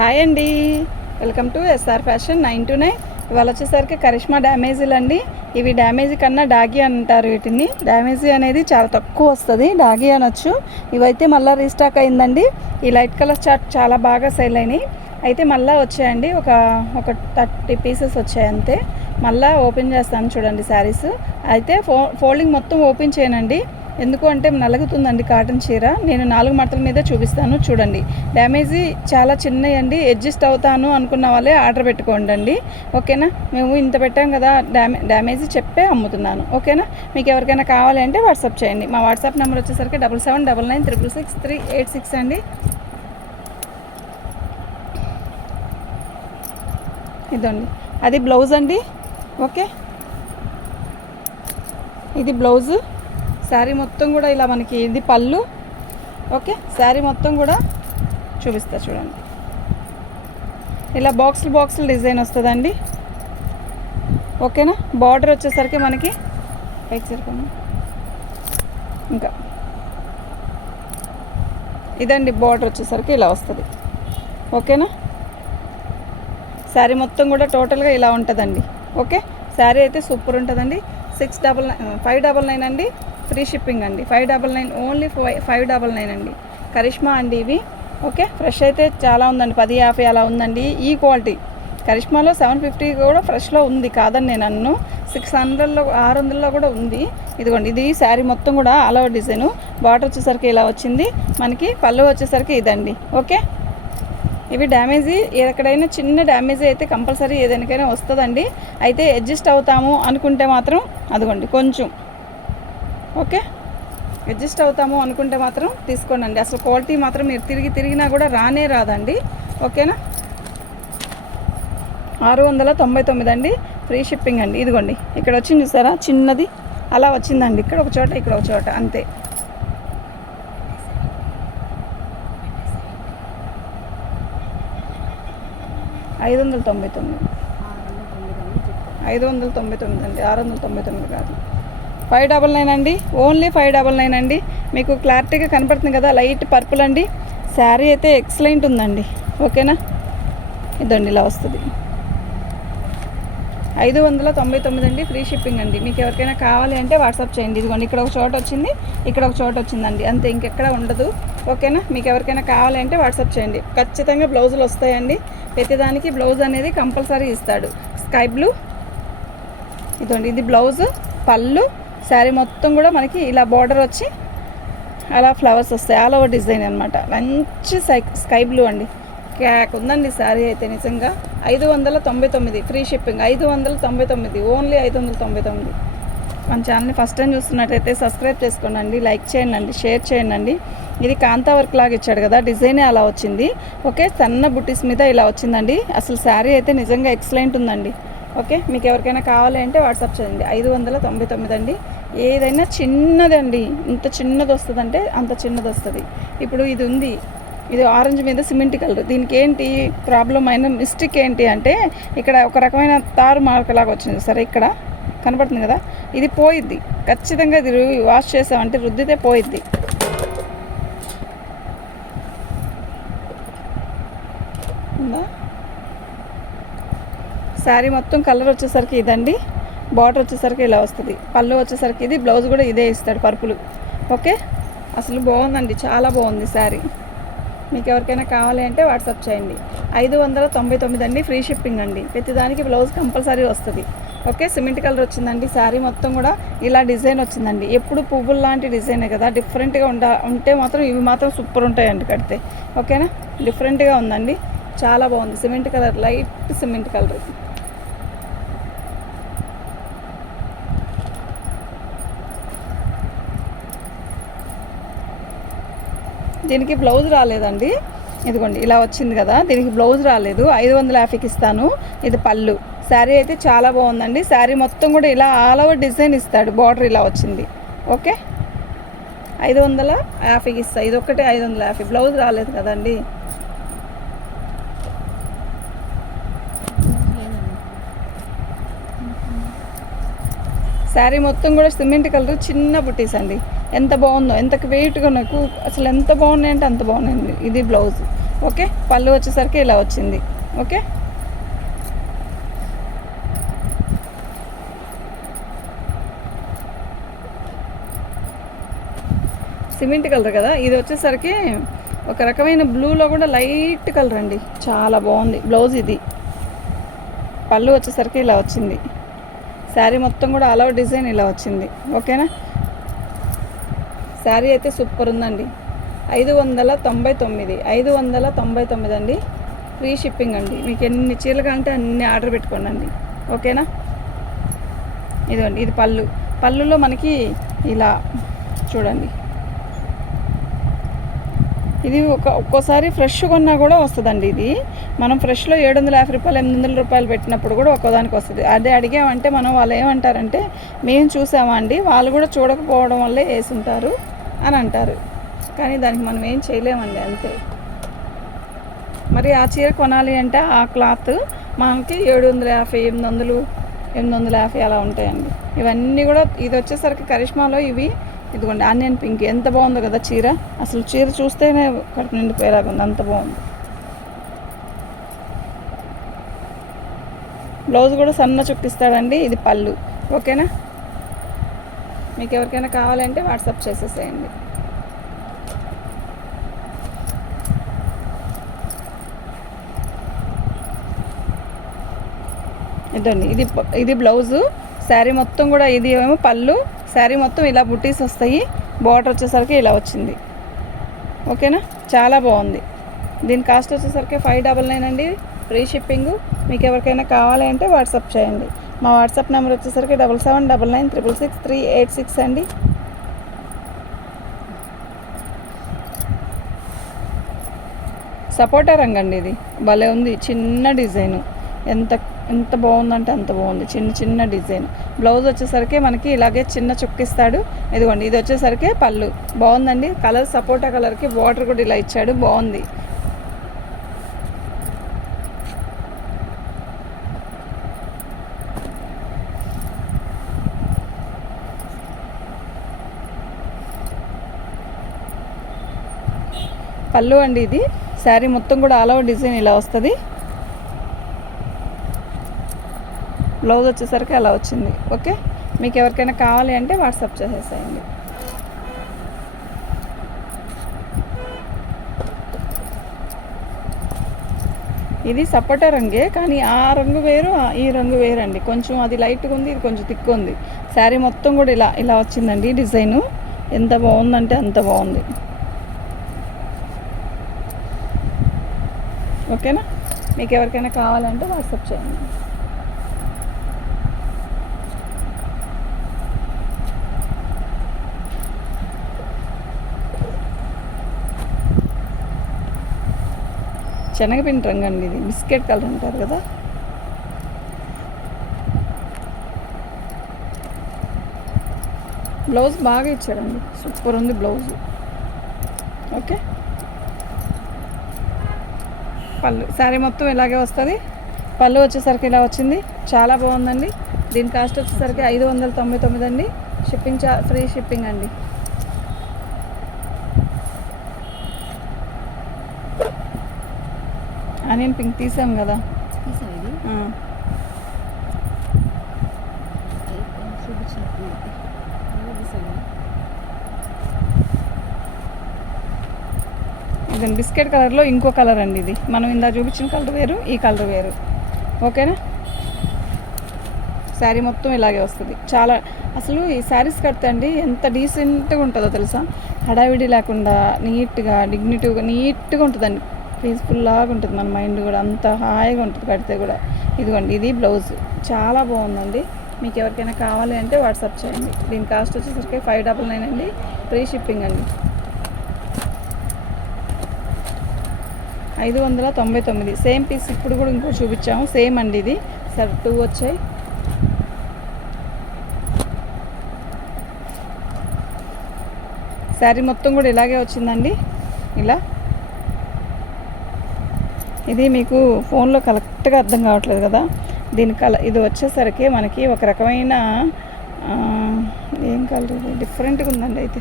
Hi అండి, welcome to SR fashion 929. ఇవాళ వచ్చేసరికి కరిష్మా డ్యామేజీలు అండి. ఇవి డ్యామేజీ కన్నా డాగీ అంటారు వీటిని. డ్యామేజీ అనేది చాలా తక్కువ వస్తుంది, డాగీ అనొచ్చు. ఇవైతే మళ్ళీ రీస్టాక్ అయిందండి. ఈ లైట్ కలర్ చార్ట్ చాలా బాగా సేల్ అయినాయి. అయితే మళ్ళీ వచ్చాయండి, ఒక 30 పీసెస్ వచ్చాయి అంతే. మళ్ళీ ఓపెన్ చేస్తాను చూడండి శారీస్. అయితే ఫోల్డింగ్ మొత్తం ఓపెన్ చేయనండి, ఎందుకు అంటే నలుగుతుందండి కాటన్ చీర. నేను 4 మడతల మీద చూపిస్తాను చూడండి. డ్యామేజీ చాలా చిన్నయండి, అడ్జస్ట్ అవుతాను అనుకున్న వాళ్ళే ఆర్డర్ పెట్టుకోండి. ఓకేనా, మేము ఇంత పెట్టాం కదా, డ్యామేజీ చెప్పే అమ్ముతున్నాను. ఓకేనా, మీకు ఎవరికైనా కావాలి అంటే వాట్సాప్ చేయండి. మా వాట్సాప్ నెంబర్ వచ్చేసరికి 7799966386 అండి. ఇదండి, అది బ్లౌజ్ అండి. ఓకే, ఇది బ్లౌజు. శారీ మొత్తం కూడా ఇలా మనకి ఇది పళ్ళు. ఓకే, శారీ మొత్తం కూడా చూపిస్తా చూడండి. ఇలా బాక్సులు డిజైన్ వస్తుందండి. ఓకేనా, బార్డర్ వచ్చేసరికి మనకి పైకి సరిపోయింది. ఇంకా ఇదండి బార్డర్ వచ్చేసరికి ఇలా వస్తుంది. ఓకేనా, శారీ మొత్తం కూడా టోటల్గా ఇలా ఉంటుందండి. ఓకే, శారీ అయితే సూపర్ ఉంటుందండి. 599 అండి, ఫ్రీ షిప్పింగ్ అండి. 599, ఓన్లీ 599 అండి. కరిష్మా అండి ఇవి. ఓకే, ఫ్రెష్ అయితే చాలా ఉందండి, 1050 అలా ఉందండి. ఈ క్వాలిటీ కరిష్మాలో 750 కూడా ఫ్రెష్లో ఉంది, కాదని నేను అన్ను. 600లో 600లో కూడా ఉంది. ఇదిగోండి, ఇది శారీ మొత్తం కూడా ఆల్ ఓవర్ డిజైను. బార్డర్ వచ్చేసరికి ఇలా వచ్చింది మనకి, పళ్ళు వచ్చేసరికి ఇదండి. ఓకే, ఇవి డ్యామేజీ ఎక్కడైనా చిన్న డ్యామేజీ అయితే కంపల్సరీ ఏదైనా వస్తుందండి. అయితే అడ్జస్ట్ అవుతాము అనుకుంటే మాత్రం అదిగోండి కొంచెం. ఓకే, అడ్జస్ట్ అవుతాము అనుకుంటే మాత్రం తీసుకోండి. అసలు క్వాలిటీ మాత్రం మీరు తిరిగినా కూడా రానే రాదండి. ఓకేనా, 699 అండి, ఫ్రీ షిప్పింగ్ అండి. ఇదిగోండి, ఇక్కడ వచ్చింది చూసారా చిన్నది, అలా వచ్చిందండి. ఇక్కడ ఒక చోట, ఇక్కడ ఒక చోట, అంతే. $599 అండి, 699 కాదు. 599 అండి, ఓన్లీ 599 అండి. మీకు క్లారిటీగా కనపడుతుంది కదా, లైట్ పర్పుల్ అండి. శారీ అయితే ఎక్సలెంట్ ఉందండి. ఓకేనా, ఇదండి ఇలా వస్తుంది. 599 అండి, ఫ్రీ షిప్పింగ్ అండి. మీకు ఎవరికైనా కావాలి అంటే వాట్సాప్ చేయండి. ఇదిగోండి, ఇక్కడ ఒక చోట వచ్చింది, ఇక్కడ ఒక చోట వచ్చిందండి, అంతే, ఇంకెక్కడ ఉండదు. ఓకేనా, మీకు ఎవరికైనా కావాలి అంటే వాట్సాప్ చేయండి. ఖచ్చితంగా బ్లౌజులు వస్తాయండి, ప్రతిదానికి బ్లౌజ్ అనేది కంపల్సరీ ఇస్తాడు. స్కై బ్లూ, ఇదండి, ఇది బ్లౌజు, పళ్ళు, శారీ మొత్తం కూడా మనకి ఇలా బార్డర్ వచ్చి అలా ఫ్లవర్స్ వస్తాయి, ఆల్ ఓవర్ డిజైన్ అనమాట. మంచి స్కై బ్లూ అండి, క్యాక్ ఉందండి శారీ అయితే నిజంగా. 599, ఫ్రీ షిప్పింగ్. 599, ఓన్లీ 599. మన ఛానల్ని ఫస్ట్ టైం చూస్తున్నట్టయితే సబ్స్క్రైబ్ చేసుకోండి, లైక్ చేయండి, షేర్ చేయండి. ఇది కాంతా వర్క్ లాగా ఇచ్చాడు కదా, డిజైనే అలా వచ్చింది. ఓకే, సన్న బుట్టీస్ మీద ఇలా వచ్చిందండి. అసలు శారీ అయితే నిజంగా ఎక్సలెంట్ ఉందండి. ఓకే, మీకు ఎవరికైనా కావాలి అంటే వాట్సాప్ చేయండి. 599 అండి. ఏదైనా చిన్నదండి, ఇంత చిన్నది వస్తుందంటే అంత చిన్నది వస్తుంది. ఇప్పుడు ఇది ఉంది, ఇది ఆరెంజ్ మీద సిమెంట్ కలర్. దీనికి ఏంటి ప్రాబ్లం అయిన మిస్టేక్ ఏంటి అంటే, ఇక్కడ ఒక రకమైన తారు మార్క్ లాగా వచ్చింది సరే, ఇక్కడ కనపడుతుంది కదా, ఇది పోయిద్ది ఖచ్చితంగా. ఇది వాష్ చేసామంటే రుద్దితే పోయిద్ది. శారీ మొత్తం కలర్ వచ్చేసరికి ఇదండి, బార్డర్ వచ్చేసరికి ఇలా వస్తుంది, పళ్ళు వచ్చేసరికి ఇది, బ్లౌజ్ కూడా ఇదే ఇస్తాడు పర్పుల్. ఓకే, అసలు బాగుందండి, చాలా బాగుంది శారీ. మీకు ఎవరికైనా కావాలి అంటే వాట్సాప్ చేయండి. 599 అండి, ఫ్రీ షిప్పింగ్ అండి. ప్రతిదానికి బ్లౌజ్ కంపల్సరీ వస్తుంది. ఓకే, సిమెంట్ కలర్ వచ్చిందండి, శారీ మొత్తం కూడా ఇలా డిజైన్ వచ్చిందండి. ఎప్పుడు పువ్వుల లాంటి డిజైనే కదా, డిఫరెంట్గా ఉంటే మాత్రం ఇవి మాత్రం సూపర్ ఉంటాయండి కడితే. ఓకేనా, డిఫరెంట్గా ఉందండి, చాలా బాగుంది. Cement colour, light cement colour. దీనికి బ్లౌజ్ రాలేదండి, ఇదిగోండి ఇలా వచ్చింది కదా, దీనికి బ్లౌజ్ రాలేదు. 550కి ఇస్తాను. ఇది పళ్ళు. శారీ అయితే చాలా బాగుందండి. శారీ మొత్తం కూడా ఇలా ఆల్ ఓవర్ డిజైన్ ఇస్తాడు, బార్డర్ ఇలా వచ్చింది. ఓకే, 550కి ఇస్తా. ఇది ఒక్కటే 550, బ్లౌజ్ రాలేదు కదండి. శారీ మొత్తం కూడా సిమెంట్ కలర్, చిన్న బుట్టీస్ అండి. ఎంత బాగుందో, ఎంత వెయిట్గా నాకు అసలు ఎంత బాగున్నాయంటే అంత బాగున్నాయండి. ఇది బ్లౌజ్, ఓకే, పళ్ళు వచ్చేసరికి ఇలా వచ్చింది. ఓకే, సిమెంట్ కలర్ కదా, ఇది వచ్చేసరికి ఒక రకమైన బ్లూలో కూడా లైట్ కలర్ అండి, చాలా బాగుంది బ్లౌజ్. ఇది పళ్ళు వచ్చేసరికి ఇలా వచ్చింది. శారీ మొత్తం కూడా ఆల్ ఓవర్ డిజైన్ ఇలా వచ్చింది. ఓకేనా, శారీ అయితే సూపర్ ఉందండి. 599 599 అండి, ఫ్రీ షిప్పింగ్ అండి. మీకు ఎన్ని చీరలు కావాలంటే అన్ని ఆర్డర్ పెట్టుకోండి. ఓకేనా, ఇదిగోండి, ఇది పళ్ళులో మనకి ఇలా చూడండి. ఇది ఒక్కోసారి ఫ్రెష్ కొన్నా కూడా వస్తుందండి. ఇది మనం ఫ్రెష్లో 750 రూపాయలు 800 రూపాయలు పెట్టినప్పుడు కూడా ఒక్కోదానికి వస్తుంది. అదే అడిగామంటే మనం వాళ్ళు ఏమంటారంటే మేము చూసామా అండి, వాళ్ళు కూడా చూడకపోవడం వల్లే వేసుంటారు అని అంటారు. కానీ దానికి మనం ఏం చేయలేమండి, అంతే. మరి ఆ చీర కొనాలి అంటే ఆ క్లాత్ మనకి 750 850 అలా ఉంటాయండి. ఇవన్నీ కూడా ఇది వచ్చేసరికి కరిష్మాలో ఇవి. ఇదిగోండి, ఆనియన్ పింక్ ఎంత బాగుందో కదా చీర. అసలు చీర చూస్తేనే కడుపు నిండిపోయేలాగా ఉంది, అంత బాగుంది. బ్లౌజ్ కూడా సన్న చుక్కిస్తాడండి. ఇది పళ్ళు. ఓకేనా, మీకు ఎవరికైనా కావాలంటే వాట్సాప్ చేసేసేయండి. ఇదండి, ఇది బ్లౌజు. శారీ మొత్తం కూడా ఇది ఏమో పళ్ళు. శారీ మొత్తం ఇలా బుట్టీస్ వస్తాయి. బార్డర్ వచ్చేసరికి ఇలా వచ్చింది. ఓకేనా, చాలా బాగుంది. దీని కాస్ట్ వచ్చేసరికి 599 అండి, ఫ్రీ షిప్పింగ్. మీకు ఎవరికైనా కావాలి అంటే వాట్సాప్ చేయండి. మా వాట్సాప్ నెంబర్ వచ్చేసరికి 7799666386 అండి. సపోటా రంగు అండి, ఇది భలే ఉంది. చిన్న డిజైను, ఎంత బాగుందంటే అంత బాగుంది. చిన్న డిజైన్. బ్లౌజ్ వచ్చేసరికి మనకి ఇలాగే చిన్న చుక్కిస్తాడు. ఇదిగోండి, ఇది వచ్చేసరికి పళ్ళు. బాగుందండి కలర్, సపోటా కలర్కి బార్డర్ కూడా ఇలా ఇచ్చాడు, బాగుంది. పళ్ళు అండి ఇది. శారీ మొత్తం కూడా ఆల్ ఓవర్ డిజైన్ ఇలా వస్తుంది. బ్లౌజ్ వచ్చేసరికి అలా వచ్చింది. ఓకే, మీకు ఎవరికైనా కావాలి అంటే వాట్సాప్ చేసేసేయండి. ఇది సపోటా రంగే, కానీ ఆ రంగు వేరు ఈ రంగు వేరండి. కొంచెం అది లైట్గా ఉంది, ఇది కొంచెం థిక్ ఉంది. శారీ మొత్తం కూడా ఇలా వచ్చిందండి డిజైను. ఎంత బాగుందంటే అంత బాగుంది. ఓకేనా, మీకు ఎవరికైనా కావాలంటే వాట్సాప్ చేయండి. శనగపిండి రంగు అండి, ఇది బిస్కెట్ కలర్ అంటారు కదా. బ్లౌజ్ బాగా ఇచ్చాడండి, సూపర్ ఉంది బ్లౌజ్. ఓకే, పళ్ళు శారీ మొత్తం ఇలాగే వస్తుంది. పళ్ళు వచ్చేసరికి ఇలా వచ్చింది, చాలా బాగుందండి. దీని కాస్ట్ వచ్చేసరికి 599 అండి. షిప్పింగ్ ఫ్రీ షిప్పింగ్ అండి. ఆనియన్ పింక్ తీసాం కదా, ఇదండి బిస్కెట్ కలర్లో ఇంకో కలర్ అండి. ఇది మనం ఇందా చూపించిన కలర్ వేరు, ఈ కలర్ వేరు. ఓకేనా, శారీ మొత్తం ఇలాగే వస్తుంది. చాలా అసలు ఈ శారీస్ కడితే అండి ఎంత డీసెంట్గా ఉంటుందో తెలుసా. హడావిడి లేకుండా నీట్గా నీట్గా ఉంటుందండి. పీస్ఫుల్ లాగా ఉంటుంది, మన మైండ్ కూడా అంత హాయిగా ఉంటుంది కడితే కూడా. ఇదిగోండి, ఇది బ్లౌజ్ చాలా బాగుందండి. మీకు ఎవరికైనా కావాలి అంటే వాట్సాప్ చేయండి. దీని కాస్ట్ వచ్చేసరికి 599 అండి, ఫ్రీ షిప్పింగ్ అండి. 599. సేమ్ పీస్ ఇప్పుడు కూడా ఇంకో చూపించాము, సేమ్ అండి. ఇది సరే 2 వచ్చాయి. శారీ మొత్తం కూడా ఇలాగే వచ్చిందండి, ఇలా. ఇది మీకు ఫోన్లో కరెక్ట్గా అర్థం కావట్లేదు కదా. దీని ఇది వచ్చేసరికి మనకి ఒక రకమైన ఏం కలర్, డిఫరెంట్గా ఉందండి. అయితే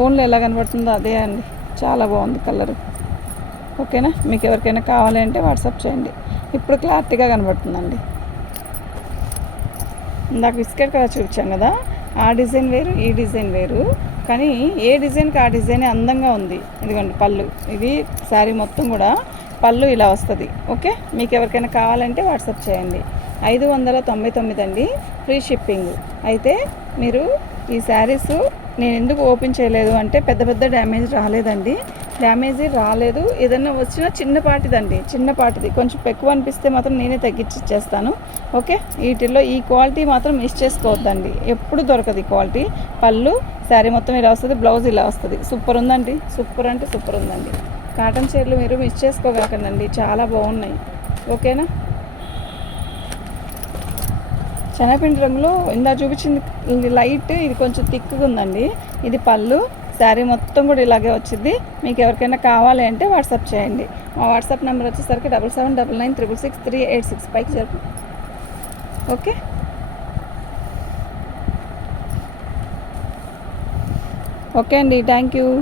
ఫోన్లో ఎలా కనబడుతుందో అదే అండి, చాలా బాగుంది కలరు. ఓకేనా, మీకు ఎవరికైనా కావాలి అంటే వాట్సాప్ చేయండి. ఇప్పుడు క్లారిటీగా కనబడుతుందండి. ఇందాక బిస్కెట్ కలర్ చూపించాను కదా, ఆ డిజైన్ వేరు, ఈ డిజైన్ వేరు, కానీ ఏ డిజైన్కి ఆ డిజైనే అందంగా ఉంది. ఇదిగోండి పళ్ళు, ఇది శారీ మొత్తం కూడా పళ్ళు ఇలా వస్తుంది. ఓకే, మీకు ఎవరికైనా కావాలంటే వాట్సాప్ చేయండి. 599 అండి, ఫ్రీ షిప్పింగ్. అయితే మీరు ఈ శారీస్ నేను ఎందుకు ఓపెన్ చేయలేదు అంటే పెద్ద పెద్ద డ్యామేజ్ రాలేదండి, డ్యామేజీ రాలేదు. ఏదన్నా వచ్చినా చిన్నపాటిది కొంచెం ఎక్కువ అనిపిస్తే మాత్రం నేనే తగ్గించి ఇచ్చేస్తాను. ఓకే, వీటిల్లో ఈ క్వాలిటీ మాత్రం మిస్ చేసుకోవద్దండి, ఎప్పుడు దొరకదు ఈ క్వాలిటీ. పళ్ళు శారీ మొత్తం ఇలా వస్తుంది, బ్లౌజ్ ఇలా వస్తుంది. సూపర్ ఉందండి, సూపర్ అంటే సూపర్ ఉందండి. కాటన్ చీరలు మీరు మిస్ చేసుకోగలకండి, చాలా బాగున్నాయి. ఓకేనా, శనగపిండి రంగులో ఇందా చూపించింది ఇది లైట్, ఇది కొంచెం థిక్గా ఉందండి. ఇది పళ్ళు, శారీ మొత్తం కూడా ఇలాగే వచ్చింది. మీకు ఎవరికైనా కావాలి అంటే వాట్సాప్ చేయండి. మా వాట్సాప్ నెంబర్ వచ్చేసరికి 7799666386 పైకి జరుపు. ఓకే, ఓకే అండి, థ్యాంక్ యూ.